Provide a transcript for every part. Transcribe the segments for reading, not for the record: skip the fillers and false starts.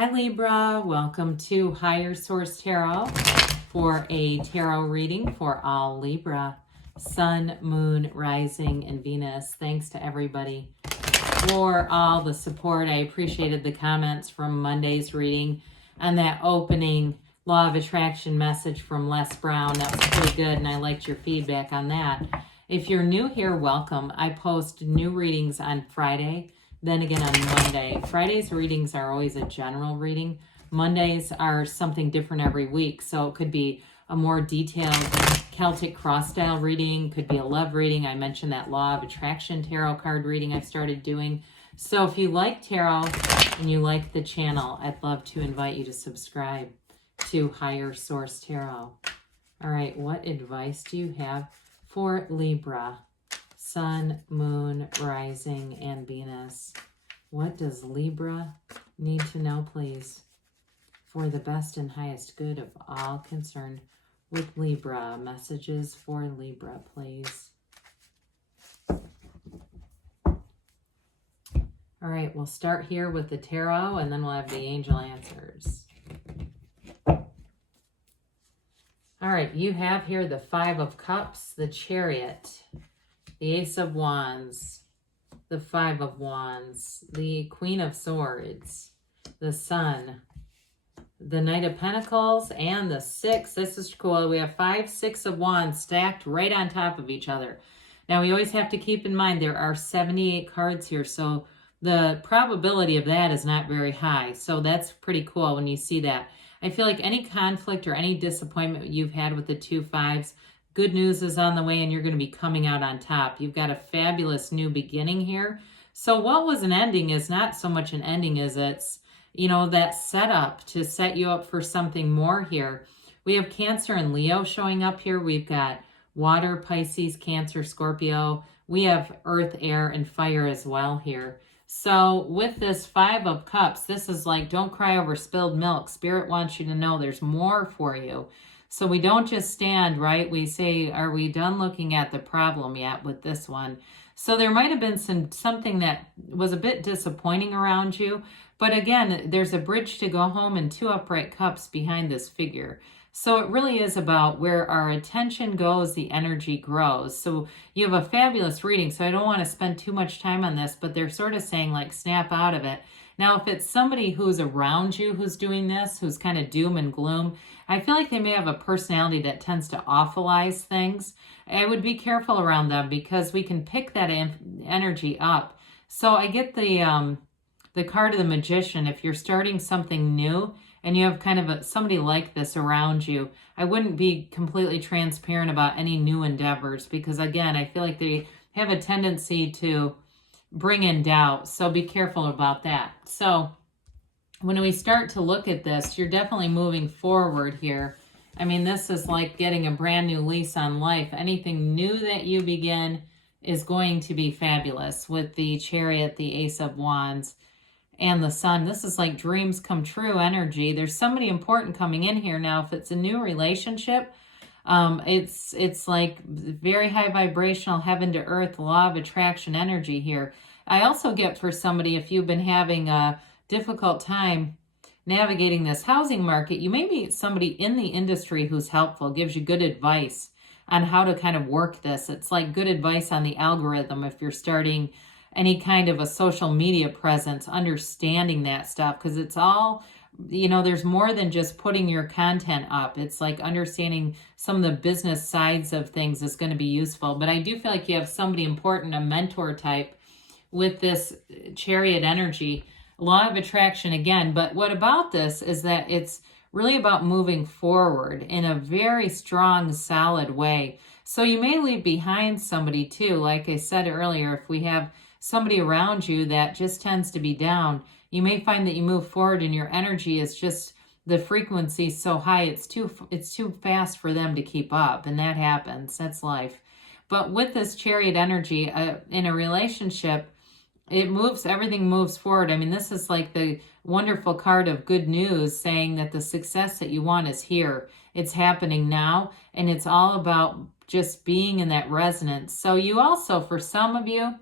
Hi Libra, welcome to Higher Source Tarot for a tarot reading for all Libra, Sun, Moon, Rising, and Venus. Thanks to everybody for all the support. I appreciated the comments from Monday's reading and that opening Law of Attraction message from Les Brown. That was pretty good, and I liked your feedback on that. If you're new here, welcome. I post new readings on Friday, then again on Monday. Friday's readings are always a general reading. Mondays are something different every week. So it could be a more detailed Celtic cross style reading, could be a love reading. I mentioned that Law of Attraction tarot card reading I've started doing. So if you like tarot and you like the channel, I'd love to invite you to subscribe to Higher Source Tarot. All right, what advice do you have for Libra? Sun, Moon, Rising, and Venus. What does Libra need to know, please, for the best and highest good of all concerned with Libra? Messages for Libra, please. All right, we'll start here with the tarot, and then we'll have the angel answers. All right, you have here the Five of Cups, the Chariot, the Ace of Wands, the Five of Wands, the Queen of Swords, the Sun, the Knight of Pentacles, and the Six. This is cool. We have 5, 6 of Wands stacked right on top of each other. Now, we always have to keep in mind there are 78 cards here, so the probability of that is not very high. So that's pretty cool when you see that. I feel like any conflict or any disappointment you've had with the 2 5s, good news is on the way and you're going to be coming out on top. You've got a fabulous new beginning here. So what was an ending is not so much an ending as it's, you know, that setup to set you up for something more here. We have Cancer and Leo showing up here. We've got Water, Pisces, Cancer, Scorpio. We have Earth, Air, and Fire as well here. So with this 5 of Cups, this is like, don't cry over spilled milk. Spirit wants you to know there's more for you. So we don't just stand, right? We say, are we done looking at the problem yet with this one? So there might have been something that was a bit disappointing around you. But again, there's a bridge to go home and 2 upright cups behind this figure. So it really is about where our attention goes, the energy grows. So you have a fabulous reading. So I don't want to spend too much time on this, but they're sort of saying like snap out of it. Now, if it's somebody who's around you who's doing this, who's kind of doom and gloom, I feel like they may have a personality that tends to awfulize things. I would be careful around them because we can pick that energy up. So I get the card of the Magician. If you're starting something new and you have kind of somebody like this around you, I wouldn't be completely transparent about any new endeavors because, again, I feel like they have a tendency to bring in doubt. So be careful about that. So when we start to look at this, you're definitely moving forward here. I mean, this is like getting a brand new lease on life. Anything new that you begin is going to be fabulous with the Chariot, the Ace of Wands, and the Sun. This is like dreams come true energy. There's somebody important coming in here. Now, if it's a new relationship, it's like very high vibrational, heaven to earth, law of attraction energy here. I also get for somebody, if you've been having a difficult time navigating this housing market, you may meet somebody in the industry who's helpful, gives you good advice on how to kind of work this. It's like good advice on the algorithm if you're starting any kind of a social media presence, understanding that stuff, because it's all, you know, there's more than just putting your content up. It's like understanding some of the business sides of things is going to be useful. But I do feel like you have somebody important, a mentor type with this Chariot energy, law of attraction again. But what about this is that it's really about moving forward in a very strong, solid way. So you may leave behind somebody too. Like I said earlier, if we have somebody around you that just tends to be down, you may find that you move forward and your energy is just, the frequency is so high, it's too fast for them to keep up. And that happens. That's life. But with this Chariot energy in a relationship, everything moves forward. I mean, this is like the wonderful card of good news saying that the success that you want is here. It's happening now. And it's all about just being in that resonance. So you also, for some of you,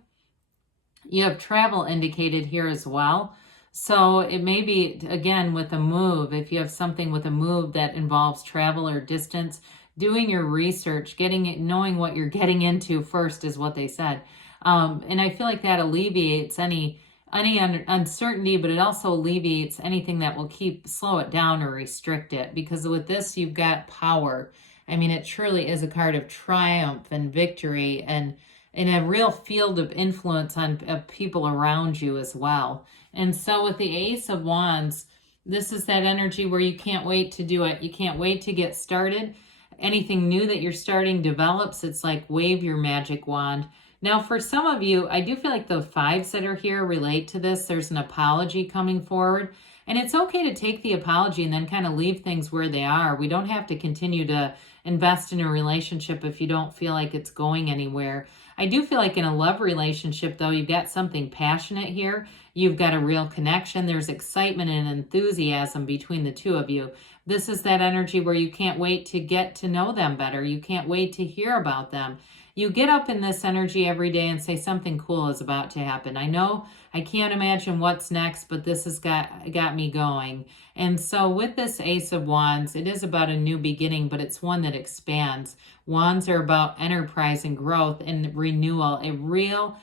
you have travel indicated here as well. So it may be, again, with a move, if you have something with a move that involves travel or distance, doing your research, getting it, knowing what you're getting into first is what they said. And I feel like that alleviates any uncertainty, but it also alleviates anything that will slow it down or restrict it. Because with this, you've got power. I mean, it truly is a card of triumph and victory, and in a real field of influence on people around you as well. And so with the Ace of Wands, this is that energy where you can't wait to do it. You can't wait to get started. Anything new that you're starting develops. It's like wave your magic wand. Now, for some of you, I do feel like the fives that are here relate to this. There's an apology coming forward. And it's okay to take the apology and then kind of leave things where they are. We don't have to continue to invest in a relationship if you don't feel like it's going anywhere. I do feel like in a love relationship, though, you've got something passionate here. You've got a real connection. There's excitement and enthusiasm between the two of you. This is that energy where you can't wait to get to know them better. You can't wait to hear about them. You get up in this energy every day and say something cool is about to happen. I know I can't imagine what's next, but this has got me going. And so with this Ace of Wands, it is about a new beginning, but it's one that expands. Wands are about enterprise and growth and renewal, a real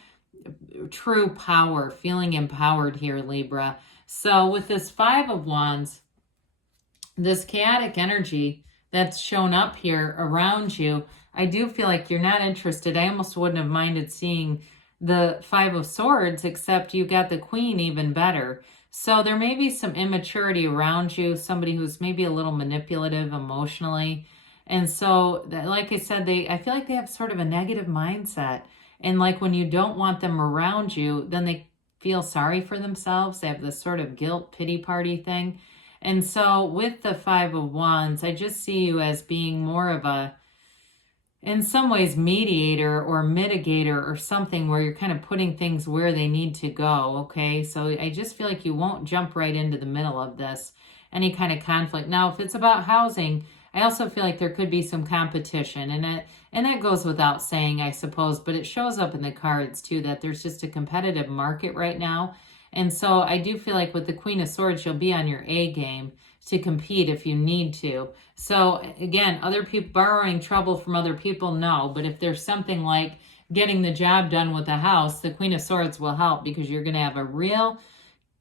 true power, feeling empowered here, Libra. So with this Five of Wands, this chaotic energy that's shown up here around you, I do feel like you're not interested. I almost wouldn't have minded seeing the Five of Swords, except you got the Queen even better. So there may be some immaturity around you, somebody who's maybe a little manipulative emotionally. And so, like I said, I feel like they have sort of a negative mindset. And like when you don't want them around you, then they feel sorry for themselves. They have this sort of guilt pity party thing. And so with the Five of Wands, I just see you as being more of a, in some ways, mediator or mitigator or something, where you're kind of putting things where they need to go, okay? So I just feel like you won't jump right into the middle of this, any kind of conflict. Now, if it's about housing, I also feel like there could be some competition, and that goes without saying, I suppose, but it shows up in the cards too, that there's just a competitive market right now. And so I do feel like with the Queen of Swords, you'll be on your A game to compete if you need to. So again, other people borrowing trouble from other people, no. But if there's something like getting the job done with the house, the Queen of Swords will help, because you're going to have a really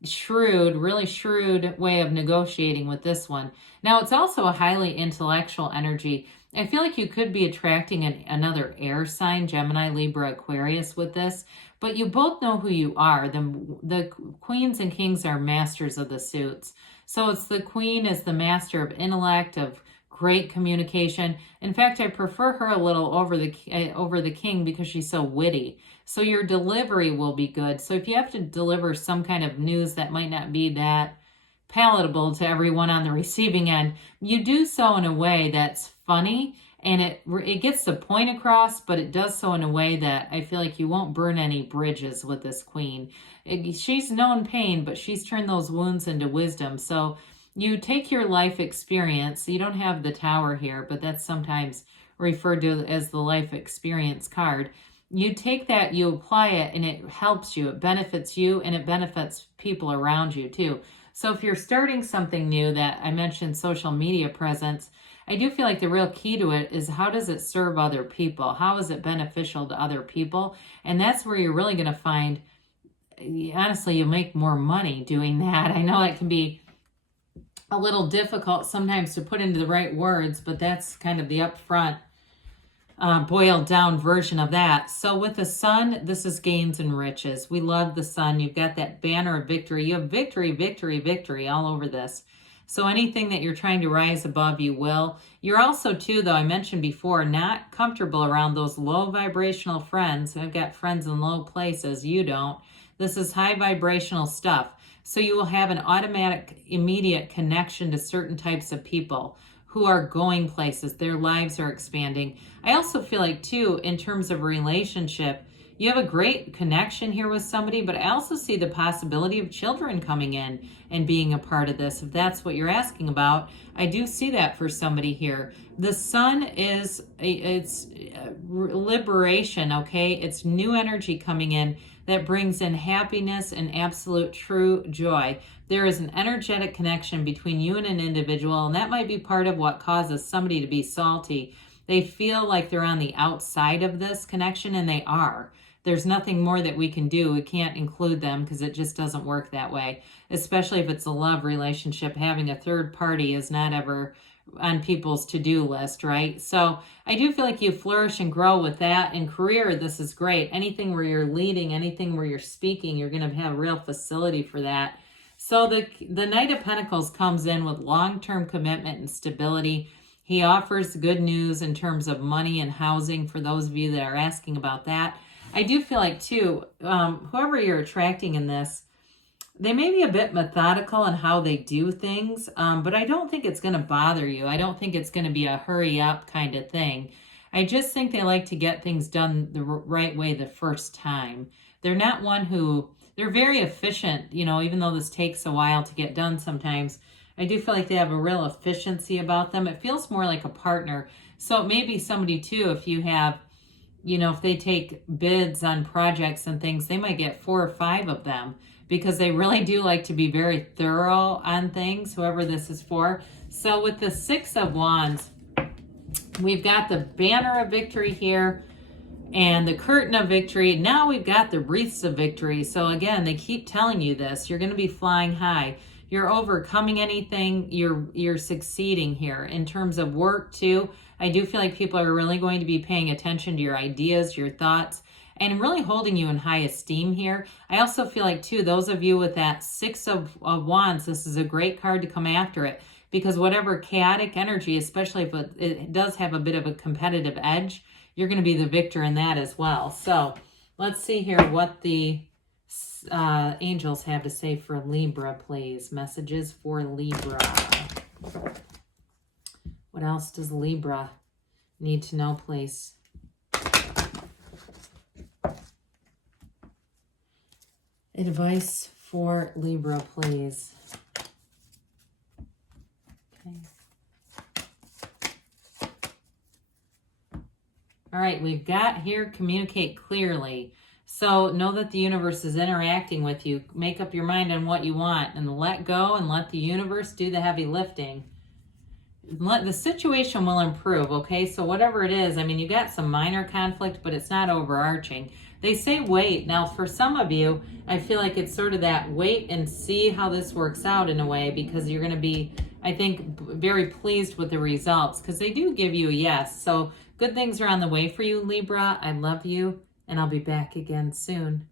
shrewd way of negotiating with this one. Now, it's also a highly intellectual energy. I feel like you could be attracting another air sign, Gemini, Libra, Aquarius, with this, but you both know who you are. The queens and kings are masters of the suits. So it's the queen is the master of intellect, of great communication. In fact, I prefer her a little over the king because she's so witty. So your delivery will be good. So if you have to deliver some kind of news that might not be that palatable to everyone on the receiving end, you do so in a way that's funny, and it gets the point across, but it does so in a way that I feel like you won't burn any bridges with this queen. She's known pain, but she's turned those wounds into wisdom. So you take your life experience. You don't have the Tower here, but that's sometimes referred to as the life experience card. You take that, you apply it, and it helps you. It benefits you, and it benefits people around you too. So if you're starting something new, that I mentioned social media presence, I do feel like the real key to it is, how does it serve other people? How is it beneficial to other people? And that's where you're really going to find, honestly, you make more money doing that. I know that can be a little difficult sometimes to put into the right words, but that's kind of the upfront, boiled down version of that. So with the Sun, this is gains and riches. We love the Sun. You've got that banner of victory. You have victory, victory, victory all over this. So anything that you're trying to rise above, you will. You're also, too, though, I mentioned before, not comfortable around those low vibrational friends. I've got friends in low places. You don't. This is high vibrational stuff. So you will have an automatic, immediate connection to certain types of people who are going places. Their lives are expanding. I also feel like, too, in terms of relationship, you have a great connection here with somebody, but I also see the possibility of children coming in and being a part of this. If that's what you're asking about, I do see that for somebody here. The Sun it's liberation, okay? It's new energy coming in. that brings in happiness and absolute true joy. There is an energetic connection between you and an individual, and that might be part of what causes somebody to be salty. They feel like they're on the outside of this connection, and they are. There's nothing more that we can do. We can't include them because it just doesn't work that way, especially if it's a love relationship. Having a third party is not ever on people's to-do list, right? So I do feel like you flourish and grow with that. In career, this is great. Anything where you're leading, anything where you're speaking, you're going to have real facility for that. So the Knight of Pentacles comes in with long-term commitment and stability. He offers good news in terms of money and housing for those of you that are asking about that. I do feel like, too, whoever you're attracting in this, they may be a bit methodical in how they do things, but I don't think it's going to bother you. I don't think it's going to be a hurry up kind of thing. I just think they like to get things done the right way the first time. They're not one who, they're very efficient, you know, even though this takes a while to get done sometimes. I do feel like they have a real efficiency about them. It feels more like a partner. So it may be somebody, too, if you have, you know, if they take bids on projects and things, they might get 4 or 5 of them because they really do like to be very thorough on things, whoever this is for. So with the 6 of Wands, we've got the banner of victory here and the curtain of victory. Now we've got the wreaths of victory. So again, they keep telling you this. You're going to be flying high. You're overcoming anything. You're succeeding here. In terms of work, too, I do feel like people are really going to be paying attention to your ideas, your thoughts, and really holding you in high esteem here. I also feel like, too, those of you with that 6 of Wands, this is a great card to come after it, because whatever chaotic energy, especially if it does have a bit of a competitive edge, you're going to be the victor in that as well. So let's see here what the angels have to say for Libra, please. Messages for Libra. What else does Libra need to know, please? Advice for Libra, please. Okay. All right, we've got here communicate clearly. So know that the universe is interacting with you. Make up your mind on what you want and let go and let the universe do the heavy lifting. The situation will improve, okay? So whatever it is, I mean, you got some minor conflict, but it's not overarching. They say wait. Now, for some of you, I feel like it's sort of that wait and see how this works out in a way, because you're going to be, I think, very pleased with the results, because they do give you a yes. So good things are on the way for you, Libra. I love you, and I'll be back again soon.